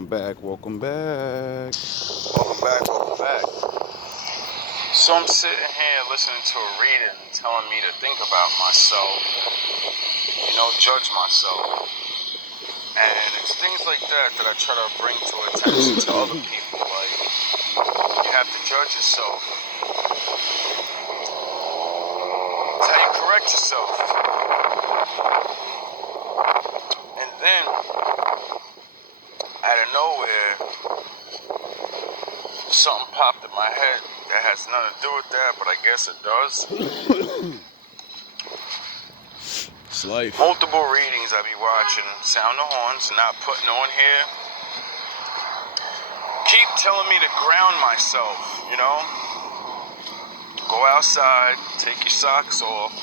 Welcome back, welcome back. Welcome back. So I'm sitting here listening to a reading telling me to think about myself, judge myself. And it's things like that I try to bring to attention to other people. Like, you have to judge yourself. It's how you correct yourself. And then, out of nowhere, something popped in my head that has nothing to do with that, but I guess it does. It's life. Multiple readings I be watching, sound the horns, not putting on here. Keep telling me to ground myself, Go outside, take your socks off.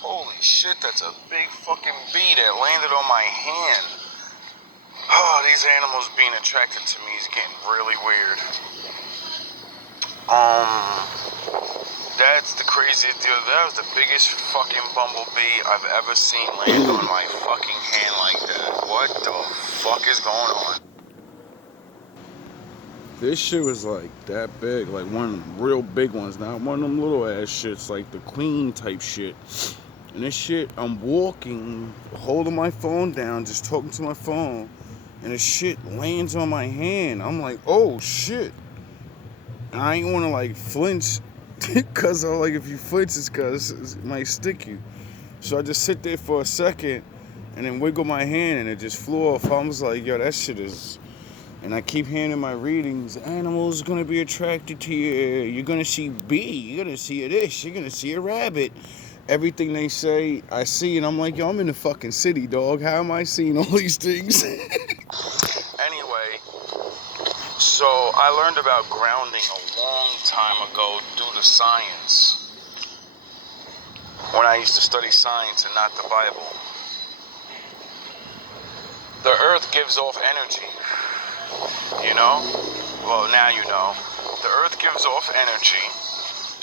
Holy shit, that's a big fucking bee that landed on my hand. Oh, these animals being attracted to me is getting really weird. That's the craziest deal. That was the biggest fucking bumblebee I've ever seen land on my fucking hand like that. What the fuck is going on? This shit was like that big, like one of them real big ones, not one of them little ass shits, like the queen type shit. And this shit, I'm walking, holding my phone down, just talking to my phone, and this shit lands on my hand. I'm like, oh shit. And I ain't want to like flinch, because if you flinch, it's because it might stick you. So I just sit there for a second, and then wiggle my hand, and it just flew off. I was like, yo, that shit is... And I keep hearing in my readings, animals are going to be attracted to you. You're going to see bee. You're going to see a this. You're going to see a rabbit. Everything they say, I see. And I'm like, yo, I'm in the fucking city, dog. How am I seeing all these things? Anyway, so I learned about grounding a long time ago due to science. When I used to study science and not the Bible. The earth gives off energy. Well, now you know. The earth gives off energy,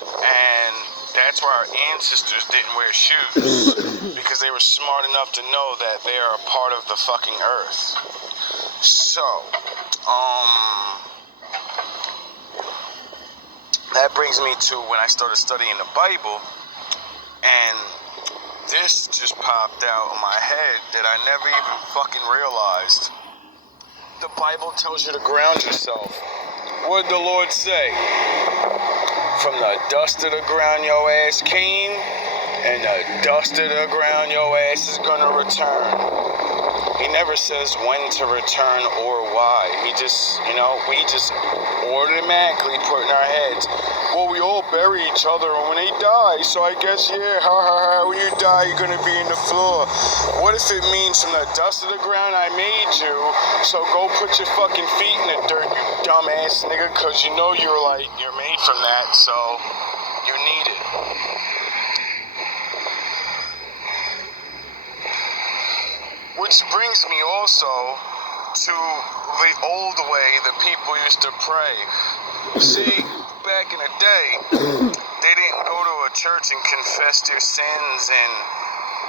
and that's why our ancestors didn't wear shoes, because they were smart enough to know that they are a part of the fucking earth. So, that brings me to when I started studying the Bible, and this just popped out in my head that I never even fucking realized. The Bible tells you to ground yourself. What did the Lord say? From the dust of the ground your ass came, and the dust of the ground your ass is gonna return. He never says when to return or why. He just, we just automatically put in our heads, well, we all bury each other when they die, so I guess, when you die, you're gonna be in the floor. What if it means from the dust of the ground I made you, so go put your fucking feet in the dirt, you dumbass nigga, cause you're made from that, so you need it. Which brings me also to the old way the people used to pray. See, back in the day, they didn't go to a church and confess their sins and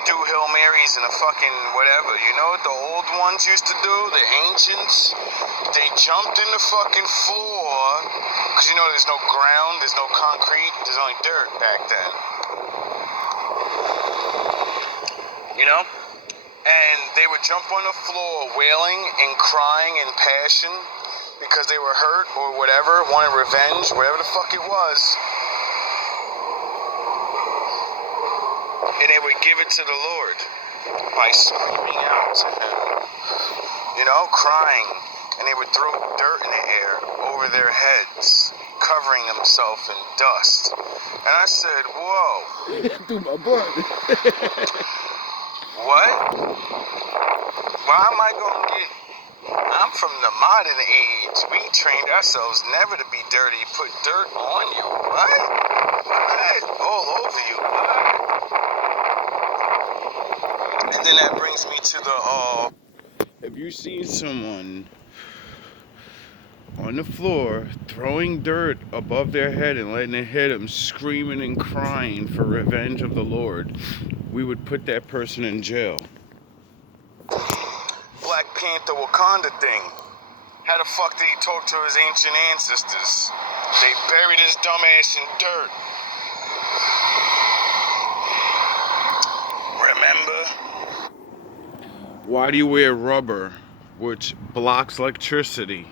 do Hail Marys and a fucking whatever. You know what the old ones used to do? The ancients? They jumped in the fucking floor, because there's no ground, there's no concrete, there's only dirt back then. And they would jump on the floor wailing and crying in passion because they were hurt or whatever, wanted revenge, whatever the fuck it was. And they would give it to the Lord by screaming out to him, crying. And they would throw dirt in the air over their heads, covering themselves in dust. And I said, whoa. Through my butt. What? Why am I going to get... I'm from the modern age. We trained ourselves never to be dirty. Put dirt on you. What? All over you. What? And then that brings me to the... Have you seen someone on the floor throwing dirt above their head and letting it hit them, screaming and crying for revenge of the Lord? We would put that person in jail. Black Panther Wakanda thing. How the fuck did he talk to his ancient ancestors? They buried his dumb ass in dirt. Remember? Why do you wear rubber, which blocks electricity?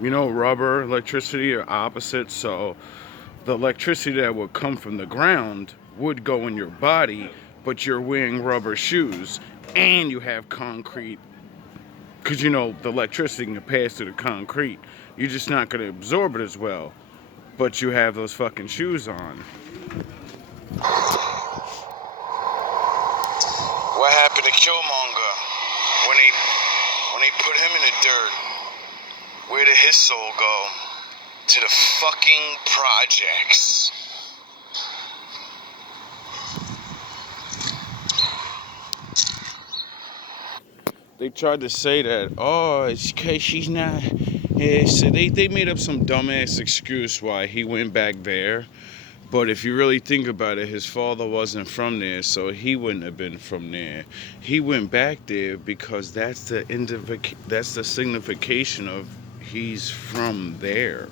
You know, rubber, electricity are opposites, so the electricity that would come from the ground would go in your body, but you're wearing rubber shoes and you have concrete, because you know the electricity can pass through the concrete. You're just not going to absorb it as well, but you have those fucking shoes on. What happened to Killmonger when they put him in the dirt? Where did his soul go? To the fucking projects. They tried to say that, oh, it's because she's not. Yeah, so they made up some dumbass excuse why he went back there. But if you really think about it, his father wasn't from there, so he wouldn't have been from there. He went back there because that's the signification of he's from there.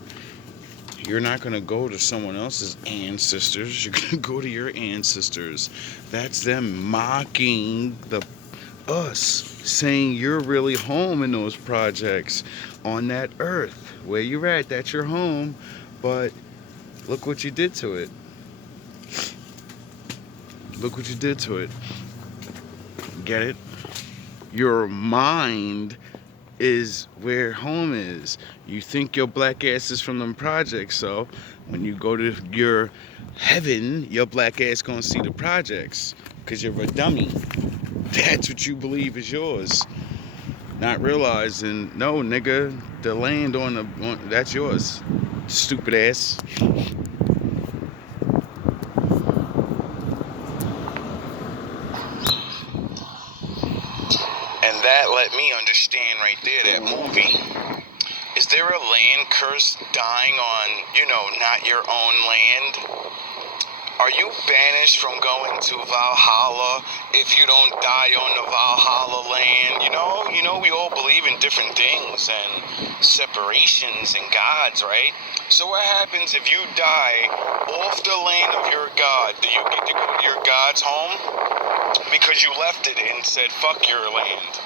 You're not going to go to someone else's ancestors. You're going to go to your ancestors. That's them mocking us, saying you're really home in those projects on that earth. Where you're at, that's your home. But look what you did to it. Look what you did to it. Get it? Your mind is where home is. You think your black ass is from them projects, so when you go to your heaven, your black ass gonna see the projects, because you're a dummy. That's what you believe is yours. Not realizing, no, nigga, the land that's yours. Stupid ass. And that let me understand right there, that movie. Is there a land curse dying on, not your own land? Are you banished from going to Valhalla if you don't die on the Valhalla land? We all believe in different things and separations and gods, right? So what happens if you die off the land of your god? Do you get to go to your god's home? Because you left it and said, fuck your land.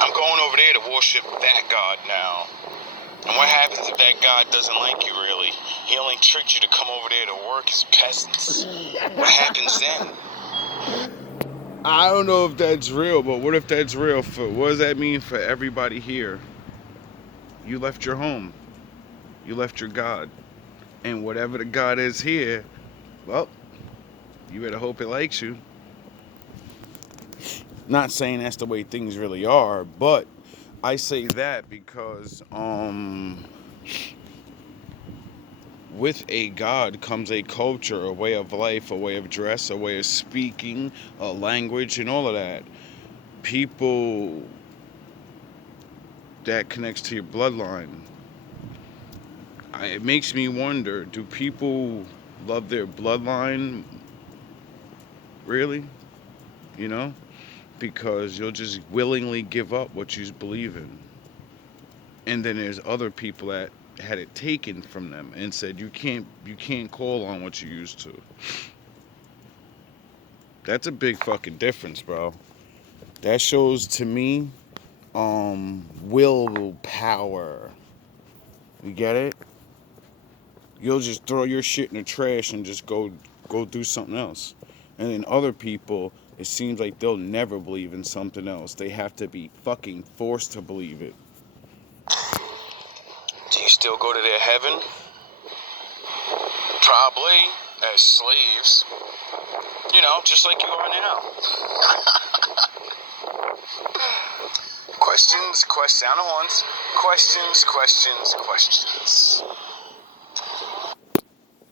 I'm going over there to worship that god now. And what happens if that god doesn't like you, really? He only tricked you to come over there to work as peasants. What happens then? I don't know if that's real, but what if that's real? What does that mean for everybody here? You left your home. You left your God. And whatever the God is here, well, you better hope it likes you. Not saying that's the way things really are, but I say that because with a God comes a culture, a way of life, a way of dress, a way of speaking, a language, and all of that. People that connects to your bloodline. It makes me wonder, do people love their bloodline? Really? Because you'll just willingly give up what you believe in. And then there's other people that had it taken from them and said you can't call on what you used to. That's a big fucking difference, bro. That shows to me willpower. You get it? You'll just throw your shit in the trash and just go do something else. And then other people, it seems like they'll never believe in something else. They have to be fucking forced to believe it. Do you still go to their heaven? Probably, as slaves. Just like you are now. Questions, sound horns. Questions.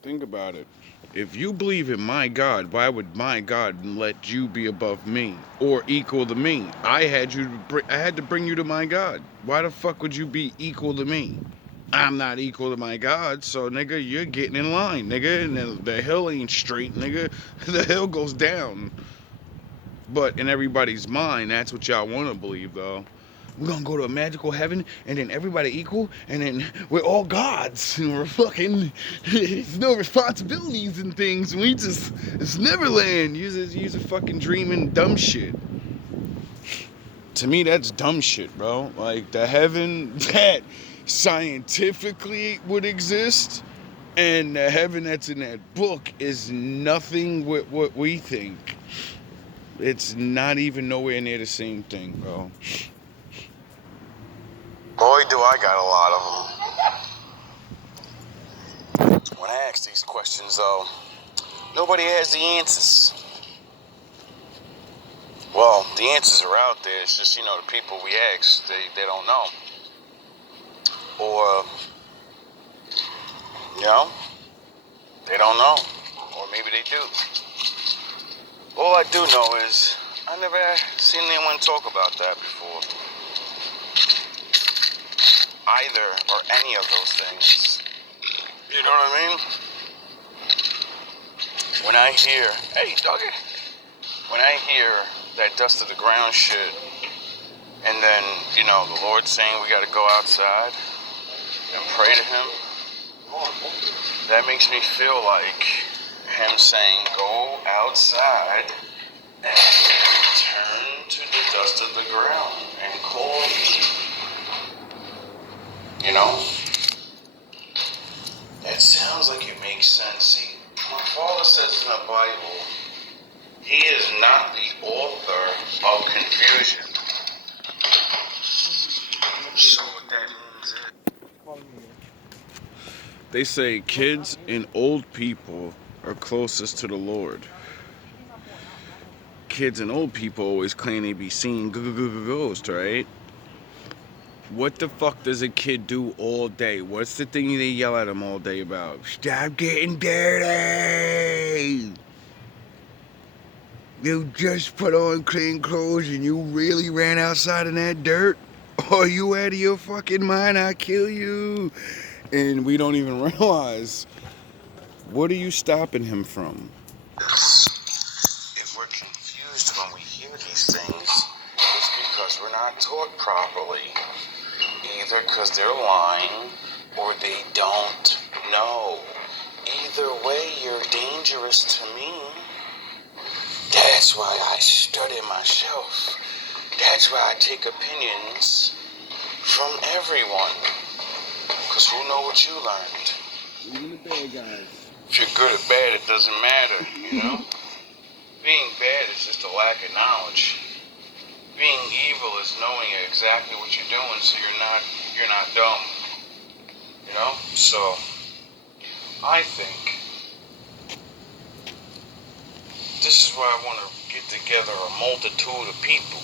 Think about it. If you believe in my God, why would my God let you be above me or equal to me? I had to bring you to my God. Why the fuck would you be equal to me? I'm not equal to my God, so nigga, you're getting in line, nigga. And the hill ain't straight, nigga. The hill goes down. But in everybody's mind, that's what y'all want to believe, though. we're gonna go to a magical heaven, and then everybody equal, and then we're all gods, and we're fucking, there's no responsibilities and things, and it's Neverland. You're fucking dreaming dumb shit. To me, that's dumb shit, bro. Like, the heaven that scientifically would exist and the heaven that's in that book is nothing with what we think. It's not even nowhere near the same thing, bro. Boy, do I got a lot of them. When I ask these questions, though, nobody has the answers. Well, the answers are out there. It's just, the people we ask, they don't know. Or, they don't know. Or maybe they do. All I do know is I never seen anyone talk about that before. Either or any of those things. You know what I mean? When I hear, hey, doggy. When I hear that dust to the ground shit, and then, the Lord saying we gotta go outside and pray to Him, that makes me feel like Him saying, go outside and turn to the dust of the ground and call me. That sounds like it makes sense. See, my Father says in the Bible, He is not the author of confusion. So what that means is, They say kids and old people are closest to the Lord. Kids and old people always claim they be seeing ghosts, right? What the fuck does a kid do all day? What's the thing they yell at them all day about? Stop getting dirty! You just put on clean clothes and you really ran outside in that dirt? Are you out of your fucking mind? I'll kill you. And we don't even realize, what are you stopping him from? if we're confused when we hear these things, it's because we're not taught properly. Either because they're lying or they don't know. Either way, you're dangerous to me. That's why I study myself. That's why I take opinions from everyone. Because who knows what you learned? Even the bad guys. If you're good or bad, it doesn't matter, Being bad is just a lack of knowledge. Being evil is knowing exactly what you're doing, so you're not dumb. So I think this is why I want to get together a multitude of people,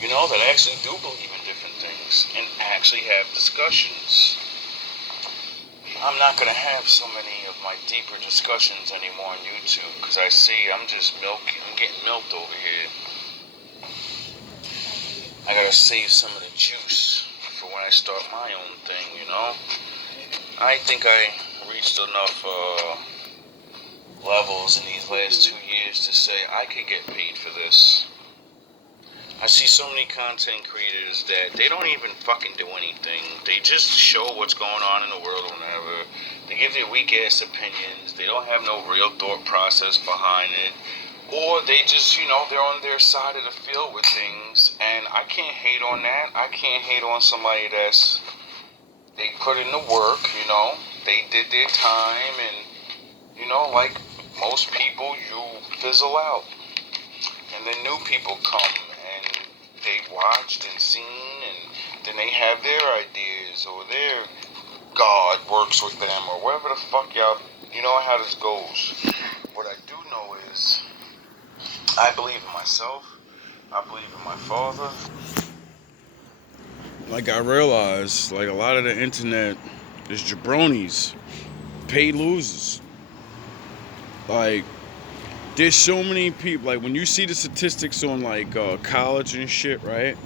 that actually do believe in different things and actually have discussions. I'm not going to have so many of my deeper discussions anymore on YouTube because I see I'm getting milked over here. I gotta save some of the juice for when I start my own thing, I think I reached enough levels in these last 2 years to say I could get paid for this. I see so many content creators that they don't even fucking do anything. They just show what's going on in the world or whatever. They give their weak ass opinions. They don't have no real thought process behind it. Or they just, they're on their side of the field with things, and I can't hate on that. I can't hate on somebody they put in the work, they did their time, and, like most people, you fizzle out. And then new people come, and they watched and seen, and then they have their ideas, or their God works with them, or whatever the fuck y'all, how this goes. What I do know is, I believe in myself. I believe in my Father. Like, I realize, a lot of the internet is jabronis, paid losers. There's so many people, when you see the statistics on, college and shit, right?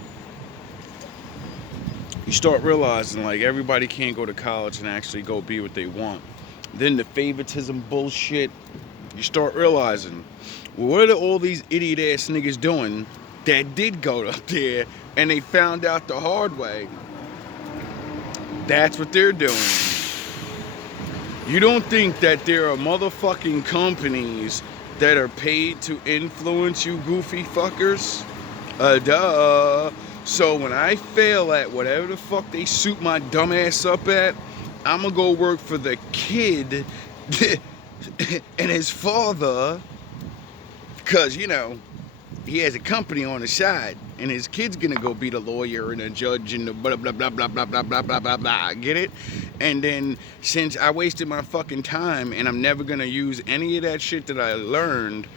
You start realizing, everybody can't go to college and actually go be what they want. Then the favoritism bullshit, you start realizing, well, what are all these idiot-ass niggas doing that did go up there and they found out the hard way. That's what they're doing. You don't think that there are motherfucking companies that are paid to influence you goofy fuckers? Duh. So when I fail at whatever the fuck they suit my dumb ass up at, I'm gonna go work for the kid and his father, because, you know, he has a company on the side, and his kid's gonna go be the lawyer and the judge and the blah blah blah blah blah blah blah blah blah blah. Get it? And then since I wasted my fucking time and I'm never gonna use any of that shit that I learned,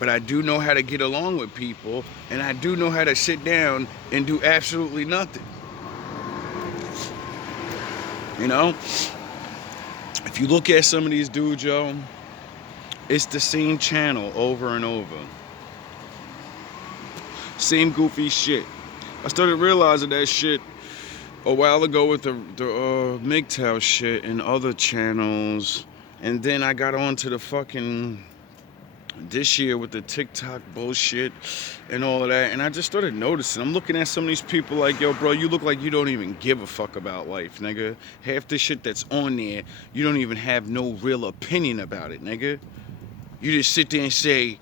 but I do know how to get along with people, and I do know how to sit down and do absolutely nothing. You know? If you look at some of these dudes, yo, it's the same channel over and over. Same goofy shit. I started realizing that shit a while ago with the MGTOW shit and other channels. And then I got onto the fucking this year with the TikTok bullshit and all of that. And I just started noticing. I'm looking at some of these people like, yo, bro, you look like you don't even give a fuck about life, nigga. Half the shit that's on there, you don't even have no real opinion about it, nigga. You just sit there and say,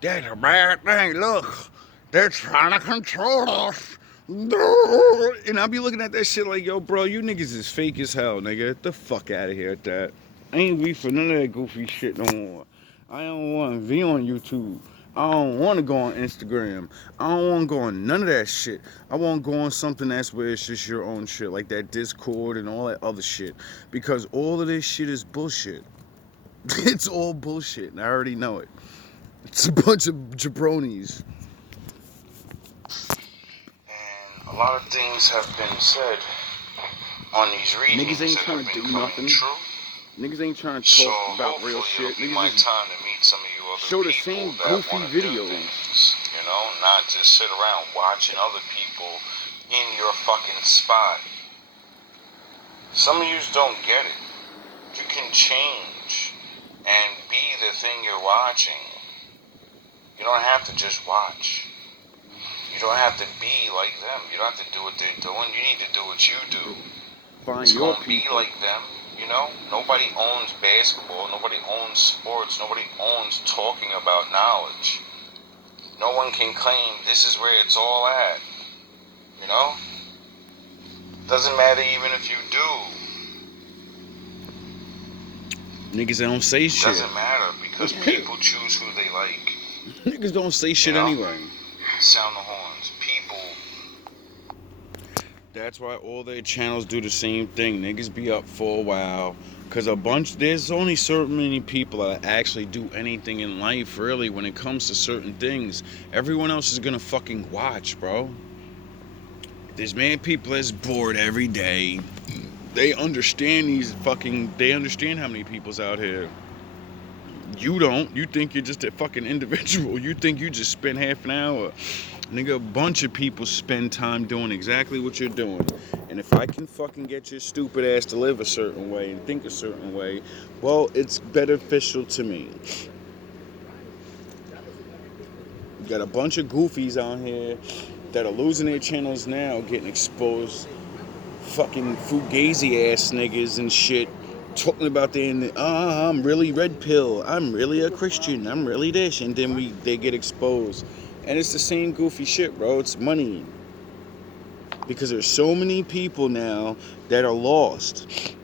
that's a bad thing, look. They're trying to control us. And I'll be looking at that shit like, yo, bro, you niggas is fake as hell, nigga. Get the fuck out of here with that. I ain't weak for none of that goofy shit no more. I don't want to be on YouTube. I don't want to go on Instagram. I don't want to go on none of that shit. I want to go on something that's where it's just your own shit, like that Discord and all that other shit. Because all of this shit is bullshit. It's all bullshit, and I already know it. It's a bunch of jabronis. A lot of things have been said on these readings. Niggas ain't trying to do nothing. True. Niggas ain't trying to talk about real shit. Niggas my time to meet some of you other show the people same that goofy videos. Things, you know, not just sit around watching other people in your fucking spot. Some of you don't get it. You can change and be the thing you're watching. You don't have to just watch. You don't have to be like them. You don't have to do what they're doing. You need to do what you do. Find your people. Be like them, you know? Nobody owns basketball. Nobody owns sports. Nobody owns talking about knowledge. No one can claim this is where it's all at. You know? Doesn't matter even if you do. Niggas don't say shit. Doesn't matter because people choose who they like. Niggas don't say shit anyway. Sound the horns. People. That's why all their channels do the same thing. Niggas be up for a while. Cause there's only certain many people that actually do anything in life, really, when it comes to certain things. Everyone else is gonna fucking watch, bro. There's many people that's bored every day. They understand they understand how many people's out here. You don't. You think you're just a fucking individual. You think you just spend half an hour. Nigga, a bunch of people spend time doing exactly what you're doing. And if I can fucking get your stupid ass to live a certain way and think a certain way, well, it's beneficial to me. You got a bunch of goofies out here that are losing their channels now, getting exposed. Fucking fugazi ass niggas and shit. Talking about I'm really red pill, I'm really a Christian, I'm really this, and then they get exposed. And it's the same goofy shit, bro. It's money. Because there's so many people now that are lost.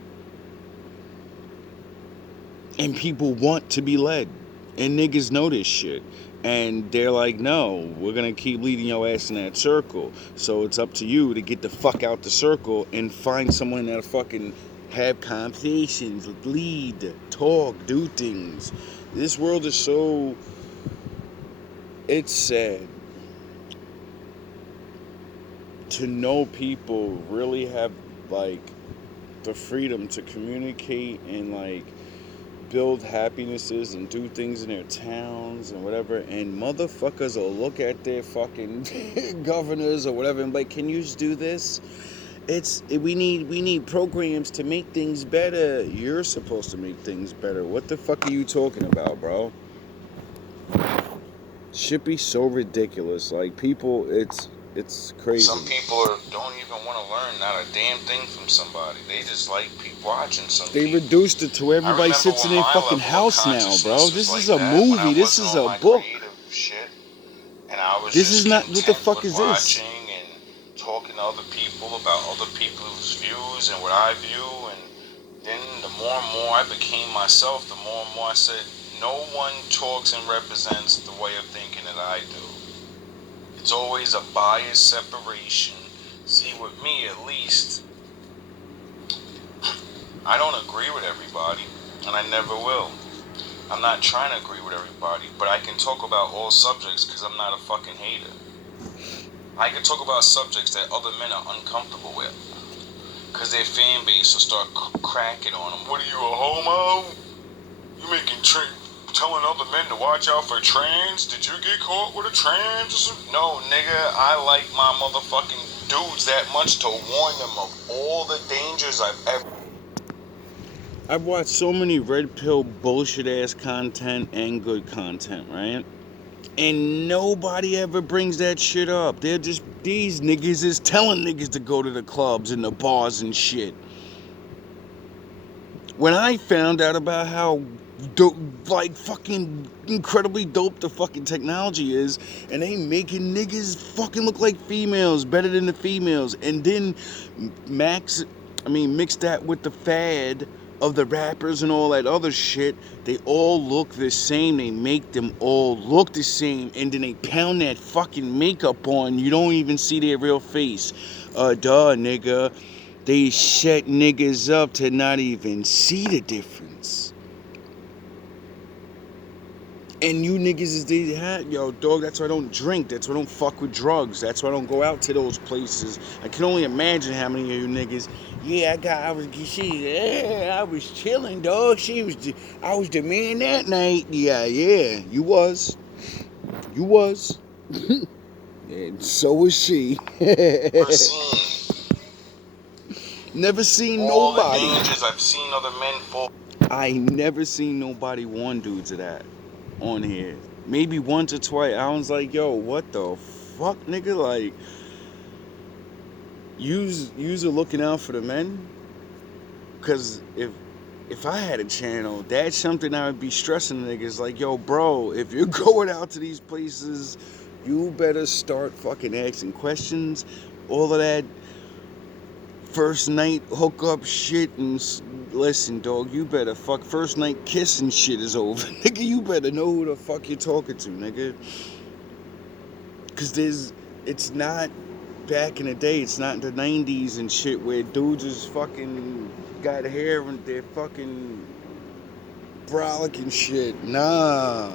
And people want to be led. And niggas know this shit. And they're like, no, we're going to keep leading your ass in that circle. So it's up to you to get the fuck out the circle and find someone that'll fucking have conversations, lead, talk, do things. This world is so... It's sad to know people really have, like, the freedom to communicate and, like, build happinesses and do things in their towns and whatever, and motherfuckers will look at their fucking governors or whatever and be like, can you just do this? We need programs to make things better. You're supposed to make things better. What the fuck are you talking about, bro? Should be so ridiculous. Like, people, it's crazy. Some people don't even want to learn not a damn thing from somebody. They just like watching some They people. reduced it to everybody sits in their fucking house now, bro. This is a movie. This is a book. Shit, and I was This just is not, what the fuck with is this? watching and talking to other people about other people's views and what I view, and then the more and more I became myself, the more and more I said, no one talks and represents the way of thinking that I do. It's always a biased separation. See, with me at least, I don't agree with everybody, and I never will. I'm not trying to agree with everybody, but I can talk about all subjects because I'm not a fucking hater. I can talk about subjects that other men are uncomfortable with because their fan base will start cracking on them. What are you, a homo? You making telling other men to watch out for trans? Did you get caught with a trans? No, nigga, I like my motherfucking dudes that much to warn them of all the dangers I've watched so many red pill bullshit ass content and good content, right? And nobody ever brings that shit up. They're just, these niggas is telling niggas to go to the clubs and the bars and shit. When I found out about how dope, like fucking incredibly dope the fucking technology is, and they making niggas fucking look like females better than the females, and then mix that with the fad of the rappers and all that other shit, they all look the same. They make them all look the same, and then they pound that fucking makeup on. You don't even see their real face. Duh, nigga. They set niggas up to not even see the difference. And you niggas is yo, dog, that's why I don't drink. That's why I don't fuck with drugs. That's why I don't go out to those places. I can only imagine how many of you niggas, I was chilling, dog. I was the man that night. Yeah, you was. And so was she. Never seen all nobody. the dangers I've seen other men fall. I never seen nobody warn dudes of that on here. Maybe once or twice. I was like, yo, what the fuck, nigga? Like, yous are looking out for the men? Because if I had a channel, that's something I would be stressing niggas. Like, yo, bro, if you're going out to these places, you better start fucking asking questions. All of that first night hookup shit, and listen, dog, you better fuck. First night kissing shit is over. Nigga, you better know who the fuck you're talking to, nigga. Because it's not back in the day, it's not in the 90s and shit where dudes is fucking got hair and they're fucking brolic and shit. Nah.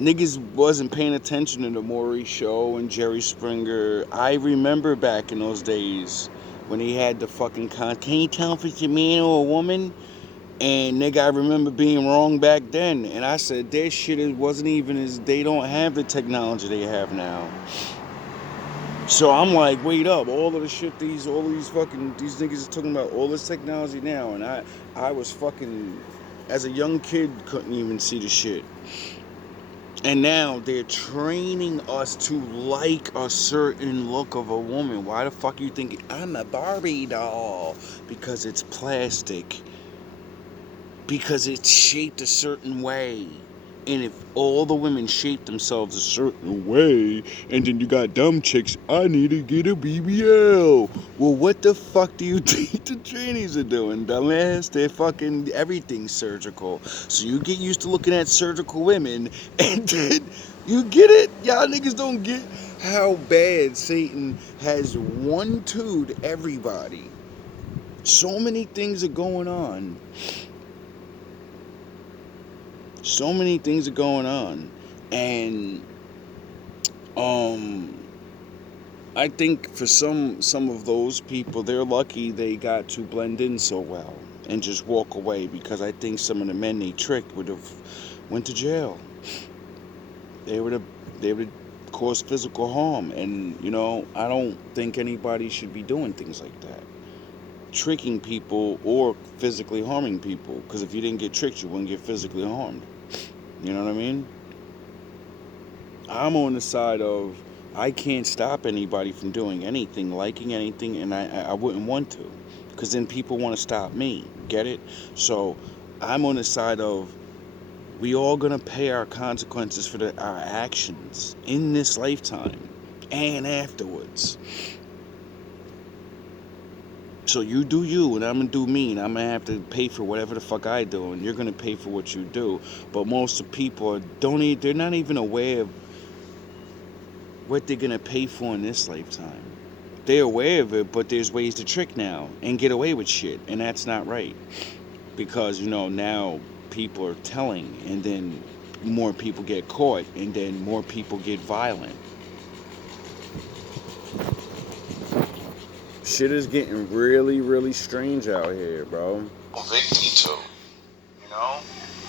Niggas wasn't paying attention to the Maury Show and Jerry Springer. I remember back in those days when he had the fucking can you tell if it's a man or a woman? And nigga, I remember being wrong back then. And I said, their shit wasn't even as, they don't have the technology they have now. So I'm like, wait up, all of the shit these niggas is talking about, all this technology now. And I was fucking, as a young kid, couldn't even see the shit. And now they're training us to like a certain look of a woman. Why the fuck are you thinking, I'm a Barbie doll? Because it's plastic. Because it's shaped a certain way. And if all the women shape themselves a certain way, and then you got dumb chicks, I need to get a BBL. Well, what the fuck do you think the trainees are doing, dumbass? They're fucking everything surgical. So you get used to looking at surgical women, and then you get it? Y'all niggas don't get how bad Satan has one-two'd everybody. So many things are going on. So many things are going on, and I think for some of those people, they're lucky they got to blend in so well and just walk away, because I think some of the men they tricked would have went to jail. They would have caused physical harm, and I don't think anybody should be doing things like that, tricking people or physically harming people, because if you didn't get tricked, you wouldn't get physically harmed. You know what I mean? I'm on the side of I can't stop anybody from doing anything, liking anything, and I wouldn't want to, because then people want to stop me. Get it? So I'm on the side of we all gonna pay our consequences for our actions in this lifetime and afterwards. So you do you, and I'm gonna do me, and I'm gonna have to pay for whatever the fuck I do, and you're gonna pay for what you do. But most of people they're not even aware of what they're gonna pay for in this lifetime. They're aware of it, but there's ways to trick now and get away with shit, and that's not right. Because now people are telling, and then more people get caught, and then more people get violent. Shit is getting really, really strange out here, bro. Victim to,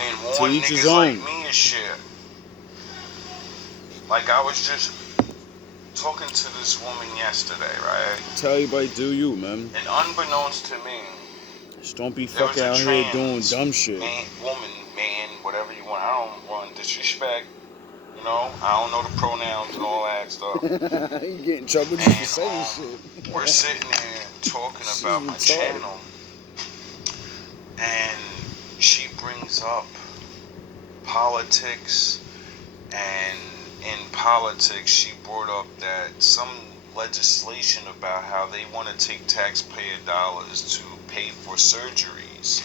and To warn each his niggas like own. me and shit. Like I was just talking to this woman yesterday, right? Tell everybody, do you, man. And unbeknownst to me, Just don't be there was fucking a out here doing trans dumb shit. woman, man, whatever you want. I don't want disrespect. I don't know the pronouns and all that stuff. You get in trouble just for And saying shit. we're sitting there talking She's about my retarded. channel, and she brings up politics, and in politics she brought up that some legislation about how they want to take taxpayer dollars to pay for surgeries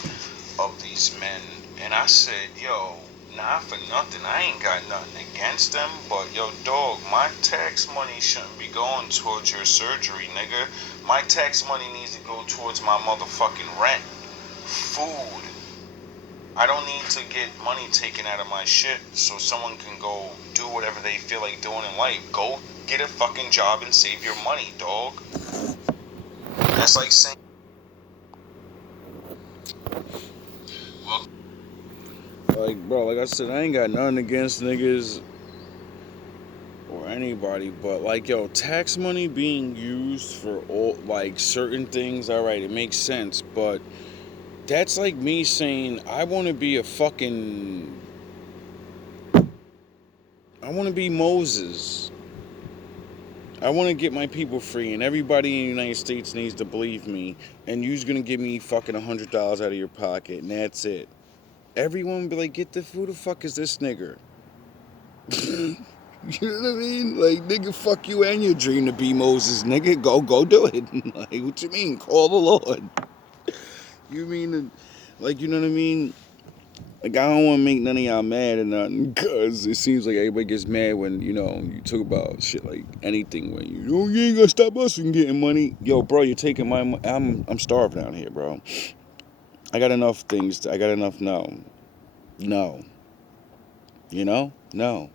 of these men. And I said, yo, not for nothing, I ain't got nothing against them, but yo, dog, my tax money shouldn't be going towards your surgery, nigga. My tax money needs to go towards my motherfucking rent, food. I don't need to get money taken out of my shit so someone can go do whatever they feel like doing in life. Go get a fucking job and save your money, dog. That's like saying, Like, bro, like I said, I ain't got nothing against niggas or anybody, but like, yo, tax money being used for all, like, certain things, alright, it makes sense, but that's like me saying, I want to be I want to be Moses. I want to get my people free, and everybody in the United States needs to believe me, and you's gonna give me fucking $100 out of your pocket, and that's it. Everyone would be like, who the fuck is this nigger? You know what I mean? Like, nigga, fuck you and your dream to be Moses, nigga. Go do it. Like, what you mean? Call the Lord. You mean, like, you know what I mean? Like, I don't want to make none of y'all mad or nothing, because it seems like everybody gets mad when, you talk about shit like anything, when you ain't gonna stop us from getting money. Yo, bro, you're taking my money. I'm starving out here, bro. I got enough things. I got enough. No. No. No.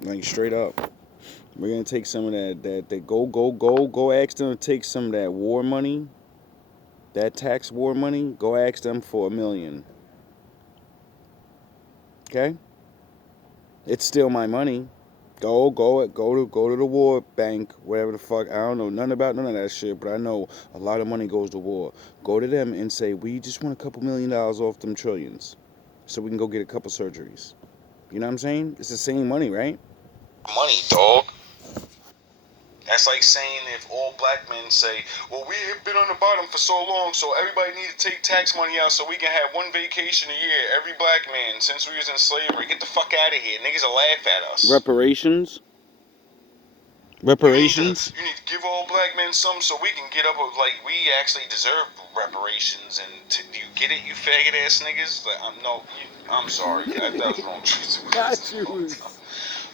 Like, straight up. We're gonna take some of that go ask them to take some of that war money, that tax war money, go ask them for $1 million. Okay? It's still my money. Go to the war bank, whatever the fuck. I don't know nothing about none of that shit, but I know a lot of money goes to war. Go to them and say, we just want a couple $1 million off them trillions, so we can go get a couple surgeries. You know what I'm saying? It's the same money, right? money, dog. That's like saying if all black men say, well, we have been on the bottom for so long, so everybody need to take tax money out so we can have one vacation a year. Every black man, since we was in slavery, get the fuck out of here. Niggas will laugh at us. Reparations? You need to give all black men some so we can get up with, like, we actually deserve reparations. And do you get it, you faggot ass niggas? Like, I'm sorry. That was wrong. Not you.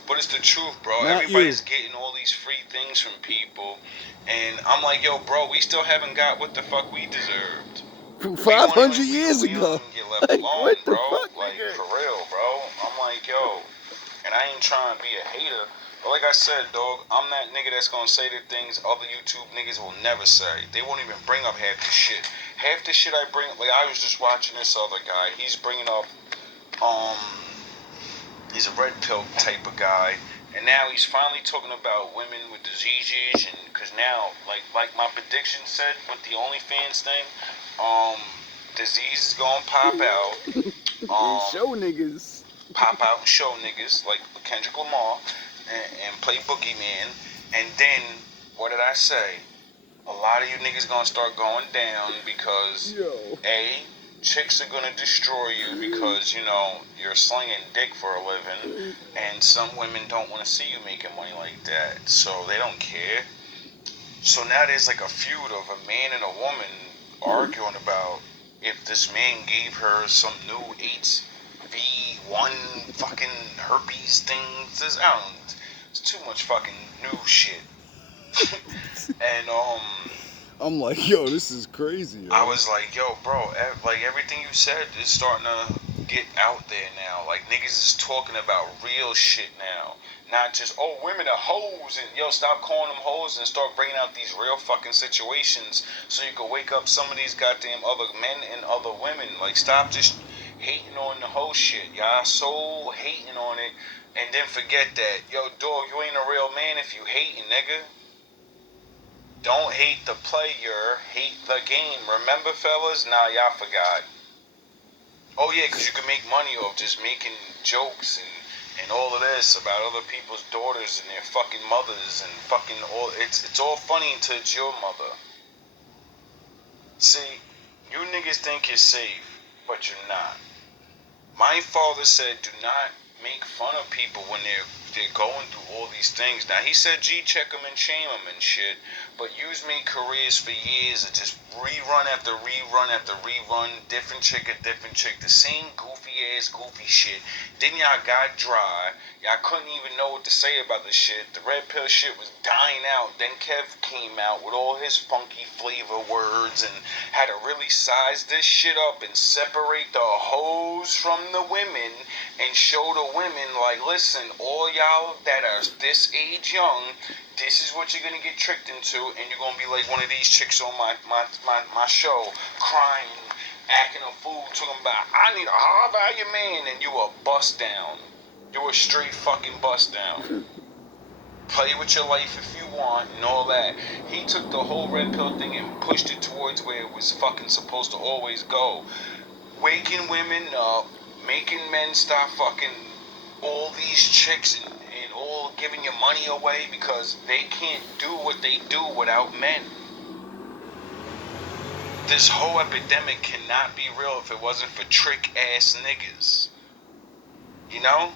But it's the truth, bro. Not Everybody's you. getting all these free things from people. And I'm like, yo, bro, we still haven't got what the fuck we deserved. 500 years we ago. don't even get left Like, alone, what the bro. fuck, Like, nigga? for real, bro. I'm like, yo. And I ain't trying to be a hater. But like I said, dog, I'm that nigga that's gonna say the things other YouTube niggas will never say. They won't even bring up half the shit. Half the shit I bring up, like I was just watching this other guy. He's bringing up, he's a red pill type of guy. And now he's finally talking about women with diseases, and because now, like my prediction said with the OnlyFans thing, Disease is gonna pop out. And show niggas. Pop out and show niggas like Kendrick Lamar and play Boogeyman. And then, what did I say? A lot of you niggas gonna start going down because A, chicks are gonna destroy you because, you know, you're slinging dick for a living, and some women don't want to see you making money like that, so they don't care. So now there's like a feud of a man and a woman arguing about if this man gave her some new HV1 fucking herpes thing. I don't know. It's too much fucking new shit. And I'm like, yo, this is crazy. Yo. I was like, yo, bro, like everything you said is starting to get out there now. Like niggas is talking about real shit now, not just women are hoes and yo, stop calling them hoes and start bringing out these real fucking situations so you can wake up some of these goddamn other men and other women. Like stop just hating on the whole shit. Y'all so hating on it, and then forget that, yo, dog, you ain't a real man if you hating, nigga. Don't hate the player, hate the game. Remember, fellas? Nah, y'all forgot. Oh, yeah, because you can make money off just making jokes and all of this about other people's daughters and their fucking mothers and fucking all. It's all funny until it's your mother. See, you niggas think you're safe, but you're not. My father said, do not make fun of people when they're going through all these things. Now, he said, G, check them and shame them and shit. But yous made careers for years of just rerun after rerun after rerun, different chick, the same goofy shit. Then y'all got dry. Y'all couldn't even know what to say about the shit. The red pill shit was dying out. Then Kev came out with all his funky flavor words and had to really size this shit up and separate the hoes from the women and show the women, like, listen, all y'all that are this age young, this is what you're gonna get tricked into, and you're gonna be like one of these chicks on my show, crying, acting a fool, talking about, I need a high value man, and you a bust down. You a straight fucking bust down. Play with your life if you want and all that. He took the whole red pill thing and pushed it towards where it was fucking supposed to always go. Waking women up, making men stop fucking all these chicks and all giving your money away because they can't do what they do without men. This whole epidemic cannot be real if it wasn't for trick ass niggas. You know?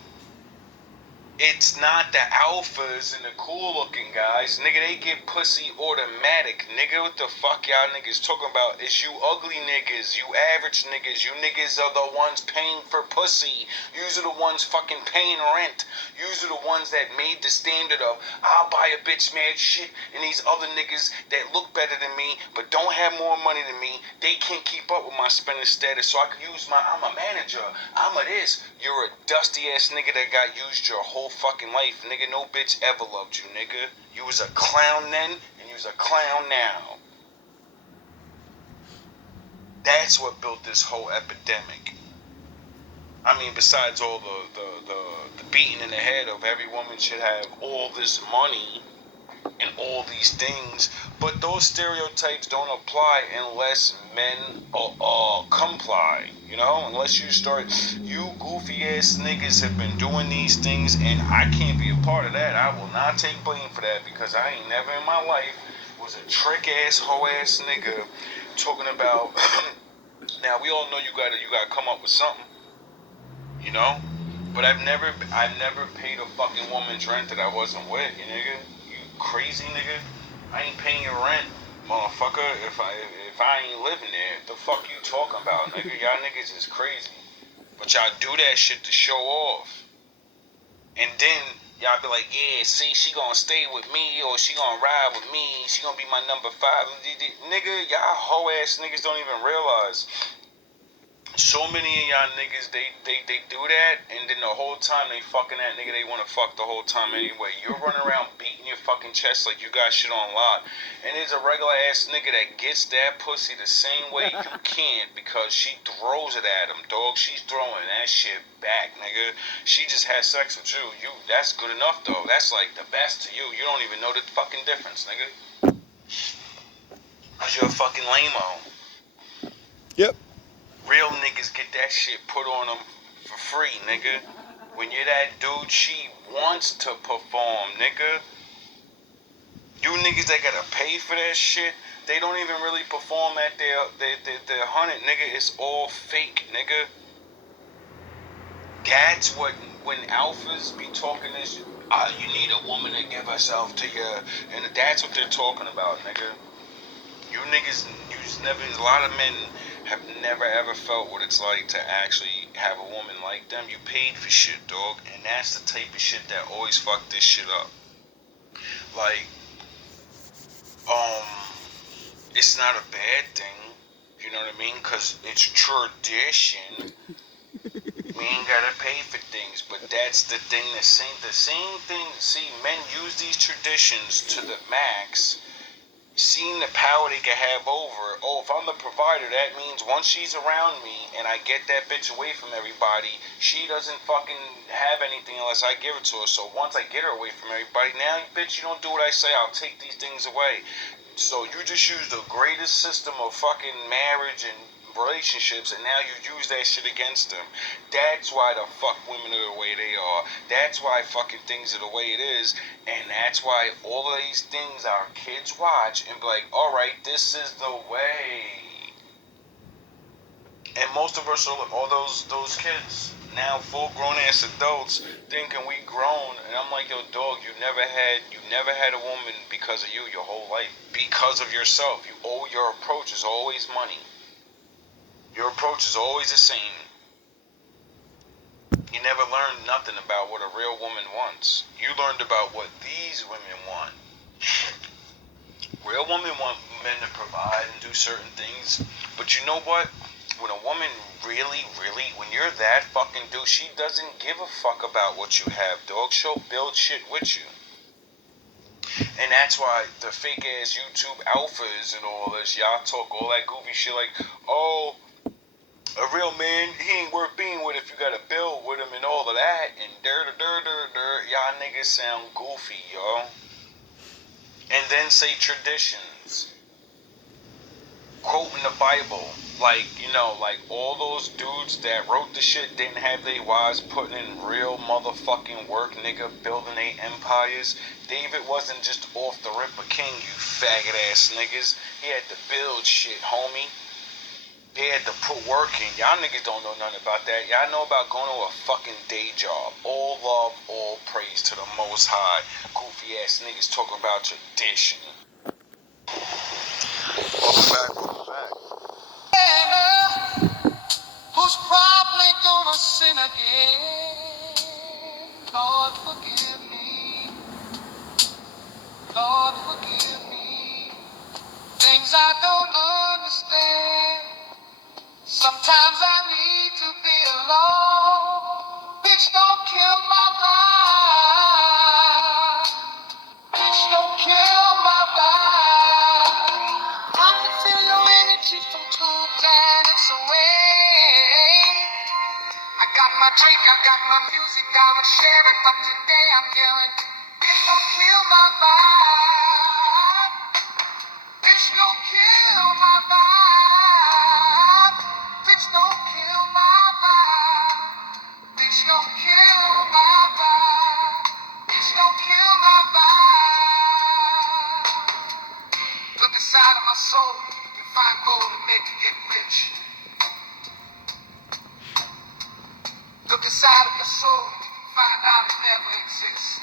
It's not the alphas and the cool looking guys. Nigga, they get pussy automatic. Nigga, what the fuck y'all niggas talking about? It's you ugly niggas, you average niggas. You niggas are the ones paying for pussy. Yous are the ones fucking paying rent. Yous are the ones that made the standard of, I'll buy a bitch mad shit, and these other niggas that look better than me but don't have more money than me, they can't keep up with my spending status, so I can use I'm a manager, I'm a this. You're a dusty ass nigga that got used your whole fucking life, nigga. No bitch ever loved you, nigga. You was a clown then, and you was a clown now. That's what built this whole epidemic. I mean, besides all the beating in the head of every woman should have all this money and all these things, but those stereotypes don't apply unless men comply, you know? Unless you goofy ass niggas have been doing these things, and I can't be a part of that. I will not take blame for that because I ain't never in my life was a trick ass, hoe ass nigga talking about. Now we all know you gotta come up with something, you know? But I've never paid a fucking woman's rent that I wasn't with, you nigga. You crazy nigga? I ain't paying your rent, motherfucker. If I ain't living there, the fuck you talking about, nigga? Y'all niggas is crazy. But y'all do that shit to show off. And then y'all be like, yeah, see, she gonna stay with me, or she gonna ride with me, she gonna be my number 5. Nigga, y'all hoe ass niggas don't even realize. So many of y'all niggas, they do that, and then the whole time they fucking that nigga, they wanna fuck the whole time anyway. You're running around beating your fucking chest like you got shit on lock. And there's a regular ass nigga that gets that pussy the same way you can't because she throws it at him, dog. She's throwing that shit back, nigga. She just had sex with you. That's good enough, though. That's like the best to you. You don't even know the fucking difference, nigga. Cause you're a fucking lame-o. Yep. Real niggas get that shit put on them for free, nigga. When you're that dude, she wants to perform, nigga. You niggas that gotta pay for that shit, they don't even really perform at their 100, nigga. It's all fake, nigga. That's what, when alphas be talking this, you need a woman to give herself to you, and that's what they're talking about, nigga. You niggas, a lot of men have never ever felt what it's like to actually have a woman like them. You paid for shit, dog, and that's the type of shit that always fuck this shit up. Like, it's not a bad thing, you know what I mean? Cause it's tradition. We ain't gotta pay for things, but that's the thing. The same thing. See, men use these traditions to the max. Seeing the power they can have over. Oh, if I'm the provider, that means once she's around me and I get that bitch away from everybody, she doesn't fucking have anything unless I give it to her. So once I get her away from everybody, now, bitch, you don't do what I say, I'll take these things away. So you just use the greatest system of fucking marriage and relationships, and now you use that shit against them. That's why the fuck women are the way they are. That's why fucking things are the way it is, and that's why all of these things our kids watch and be like, alright, this is the way. And most of us are all those kids now full grown ass adults thinking we grown, and I'm like, yo, dog, you never had a woman because of you your whole life. Because of yourself. Your approach is always money. Your approach is always the same. You never learned nothing about what a real woman wants. You learned about what these women want. Real women want men to provide and do certain things. But you know what? When a woman really, when you're that fucking dude, she doesn't give a fuck about what you have, dog. She'll build shit with you. And that's why the fake ass YouTube alphas and all this, y'all talk all that goofy shit like, oh, a real man, he ain't worth being with if you gotta build with him and all of that, and y'all niggas sound goofy, y'all. And then say traditions. Quoting the Bible. Like, like all those dudes that wrote the shit didn't have their wives putting in real motherfucking work, nigga, building their empires. David wasn't just off the rip a king, you faggot ass niggas. He had to build shit, homie. They had to put work in. Y'all niggas don't know nothing about that. Y'all know about going to a fucking day job. All love, all praise to the Most High. Goofy ass niggas talking about tradition. Welcome back. Who's probably gonna sin again? Lord, forgive me. Lord, forgive me. Things I don't understand. Sometimes I need to be alone. Bitch, don't kill my vibe. Bitch, don't kill my vibe. I can feel your energy from 2 planets away. I got my drink, I got my music, I'ma share it, but today I'm yelling, bitch, don't kill my vibe. Bitch, don't kill my vibe. Bitch, don't kill my vibe. Bitch, don't kill my vibe. Bitch, don't kill my vibe. Look inside of my soul, you find gold and make it get rich. Look inside of your soul, find out it never exists.